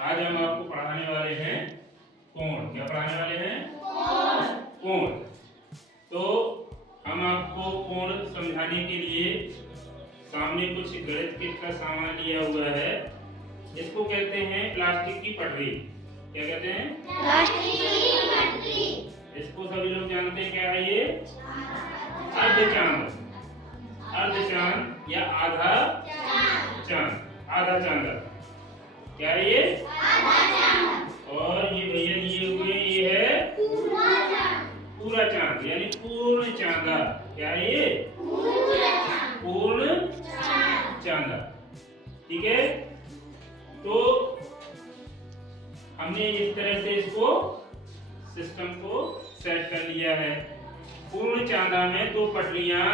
आज हम आपको पढ़ाने वाले हैं कोण। क्या पढ़ाने वाले हैं? कोण। तो हम आपको कोण समझाने के लिए सामने कुछ गणित किट का सामान लिया हुआ है। इसको कहते हैं प्लास्टिक की पटरी। क्या कहते हैं? प्लास्टिक की पटरी। इसको सभी लोग जानते हैं। क्या है ये? अर्धचांद। अर्धचांद या आधा चांद। आधा चांदा। क्या है ये? आधा चांद। और ये भैया लिए हुए ये है पूरा चांद यानी पूर्ण चांदा। क्या है ये? पूर्ण चांदा। ठीक है। तो हमने इस तरह से इसको सिस्टम को सेट कर लिया है। पूर्ण चांदा में दो पटरियां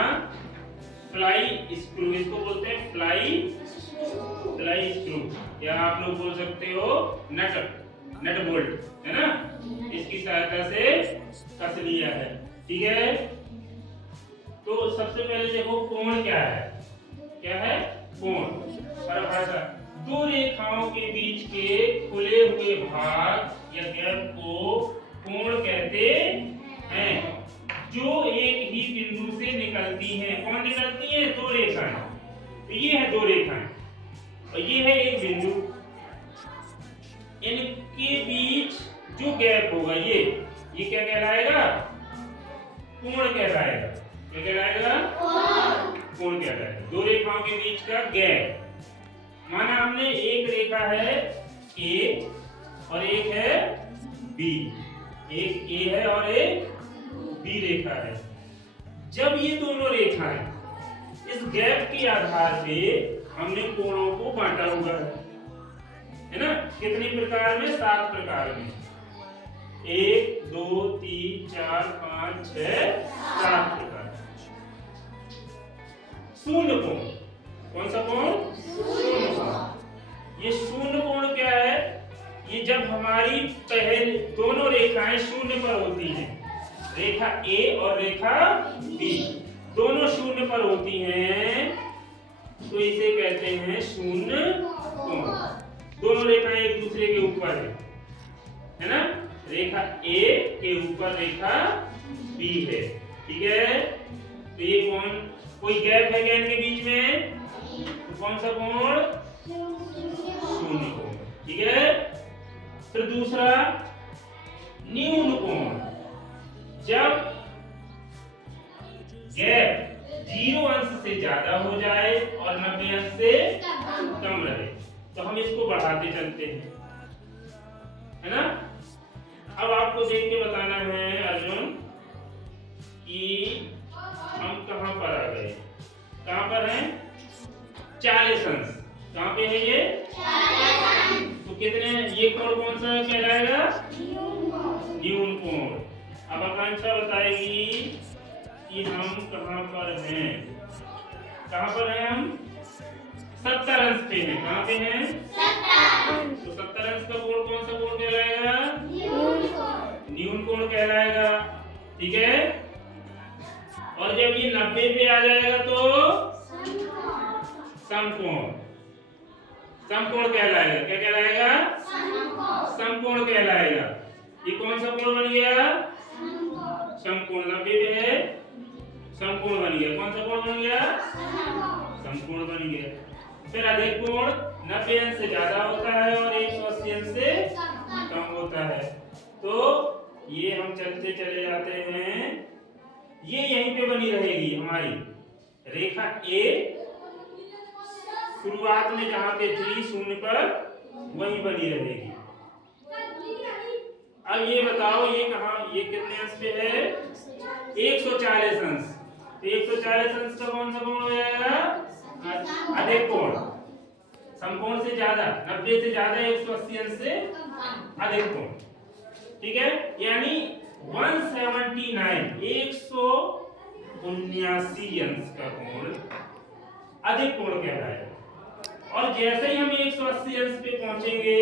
फ्लाई स्क्रू, इसको बोलते हैं फ्लाई स्क्रू, या आप लोग बोल सकते हो नट बोल्ट, है ना। इसकी सहायता से कस लिया है। ठीक है। तो सबसे पहले देखो कोण क्या है। क्या है? कोण। परिभाषा: दो रेखाओं के बीच के खुले हुए भाग या गैप को कोण कहते हैं, जो एक ही बिंदु से निकलती हैं। कौन निकलती हैं? दो रेखाएं। तो ये है दो रेखाएं और ये है एक बिंदु। इनके बीच जो गैप होगा ये क्या कहलाएगा? कोण कहलाएगा। क्या कहलाएगा? कोण कहलाएगा। दो रेखाओं के बीच का गैप। माना हमने एक रेखा है A और एक है B। एक A है और एक B रेखा है। जब ये दोनों रेखाएं इस गैप के आधार पे हमने कोणों को बांटा हुआ है ना। कितने प्रकार में? 7 प्रकार में। 1 2 3 4 5 6 7 प्रकार। शून्य कोण। कौन सा कोण? शून्य कोण। ये शून्य कोण क्या है? ये जब हमारी पहले दोनों रेखाएं शून्य पर होती हैं, रेखा A और रेखा B दोनों शून्य पर होती हैं, तो इसे कहते हैं शून्य कोण। दोनों रेखाएं एक दूसरे के ऊपर है ना। रेखा A के ऊपर रेखा B है। ठीक है। तो ये कोई गैप है क्या इनके बीच में? तो कौन सा कोण? शून्य कोण। ठीक है। फिर दूसरा न्यून कोण। जब गैप 0 अंश से ज्यादा हो जाए और 90 अंश से कम रहे तो हम इसको बढ़ाते चलते हैं, है ना। अब आपको देख के बताना है अर्जुन कि हम कहां पर आ गए। कहां पर हैं? 40 अंश। कहां पे है ये? 40 अंश। तो कितने? ये कोण कौन सा कहलाएगा? न्यून कोण। अब आकांक्षा बताएगी कि हम कहां पर हैं। कहां पर हैं हम? 70 अंश पे हैं। कहां पे हैं? 70। तो 70 अंश का कोण कौन सा कोण कहलाएगा? न्यून कोण कहलाएगा। ठीक है। और जब ये 90 पे आ जाएगा तो समकोण। समकोण कहलाएगा। क्या कहलाएगा? समकोण कहलाएगा। ये कौन सा कोण बन गया? समकोण। 90 पे है, समकोण बन गया। कौन सा कोण बन गया? समकोण बन गया। फिर अधिक कोण 90 अंश से ज्यादा होता है और 180 अंश से कम होता है। तो ये हम चलते चले जाते हैं। ये यहीं पे बनी रहेगी हमारी रेखा A। शुरुआत में जहां पे थी शून्य पर वहीं बनी रहेगी। अब ये बताओ ये कहां, ये कितने अंश पे है? 140 अंश। तो 140 अंश का कौन सा कोण हो जाएगा? अधिक कोण। समकोण से ज्यादा 90 से ज्यादा 180 अंश से अधिक कोण। ठीक है। यानी 179 अंश का कोण अधिक कोण कहलाएगा। और जैसे ही हम 180 अंश पे पहुंचेंगे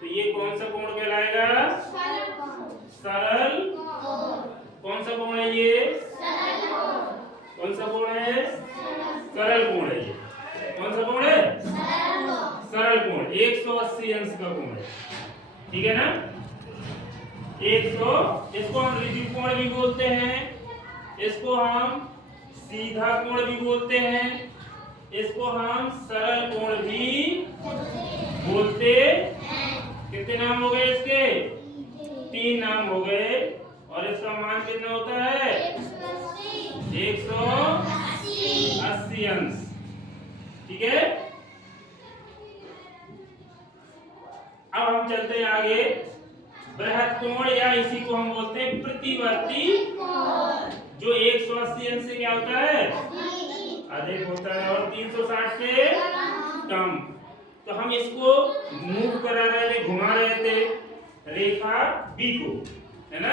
तो ये कौन सा कोण कहलाएगा? सरल। कौन सा कोण है ये? कौन सा कोण है? सरल कोण है ये। कौन सा कोण है? सरल कोण 180 अंश का कोण है, ठीक है ना। 100, इसको हम ऋजु कोण भी बोलते हैं, इसको हम सीधा कोण भी बोलते हैं, इसको हम सरल कोण भी बोलते। कितने नाम हो गए इसके? 3 नाम हो गए। और इसका मान कितना होता है? 180 अंश, ठीक है। अब हम चलते हैं आगे। बृहद कोण या इसी को हम बोलते हैं प्रतिवर्ती कोण, जो 180 अंश से क्या होता है? अधिक होता है और 360 से कम। तो हम इसको मूव करा रहे थे, घुमा रहे थे रेखा बी को, है ना।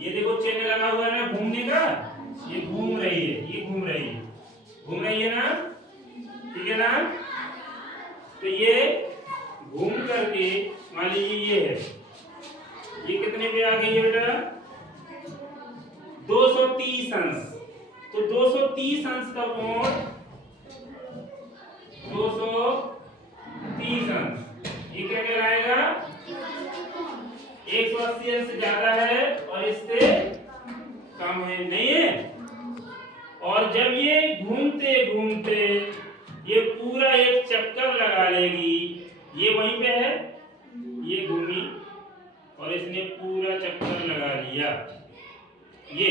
ये देखो चिन्ह लगा हुआ है ना घूमने का, ये घूम रही है, ये घूम रही है, घूम रही है ना, ठीक है ना। तो ये घूम करके मान लीजिए ये है, ये कितने पे आ गई है बेटा? 230 अंश। तो 230 अंश का कोण 230 अंश, ये क्या कहलाएगा? 180 अंश से ज्यादा है और इससे कम है, नहीं है। और जब ये घूमते घूमते ये पूरा एक चक्कर लगा लेगी, ये वहीं पे है, ये घूमी और इसने पूरा चक्कर लगा लिया, ये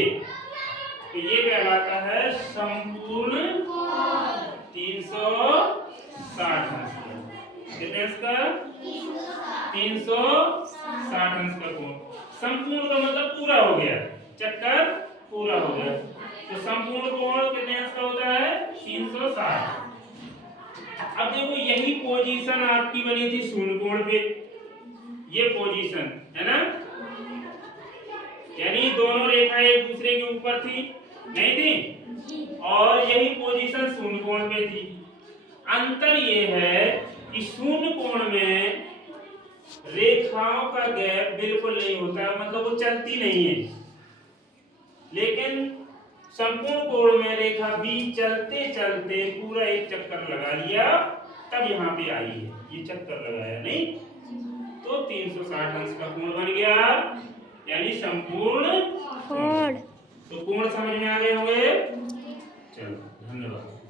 तो ये कहलाता है संपूर्ण 360 अंश का। कितने अंश का? 360 अंश का कोण। संपूर्ण का मतलब पूरा हो गया, चक्कर पूरा हो गया। तो संपूर्ण कोण कितने अंश का होता है? 360। अब देखो यही पोजीशन आपकी बनी थी शून्य कोण पे, ये पोजीशन है ना, यानी दोनों रेखाएं एक दूसरे के ऊपर थी, नहीं थी, और यही पोजीशन शून्य कोण पे थी। अंतर ये है कि शून्य कोण में रेखाओं का गैप बिल्कुल नहीं होता, मतलब वो चलती नहीं है। लेकिन संपूर्ण कोण में रेखा बी चलते चलते पूरा एक चक्कर लगा लिया, तब यहाँ पे आई है, ये चक्कर लगाया नहीं, तो 360 अंश का कोण बन गया, यानी संपूर्ण कोण। तो कोण समझ में आ गए होंगे। चलो धन्यवाद।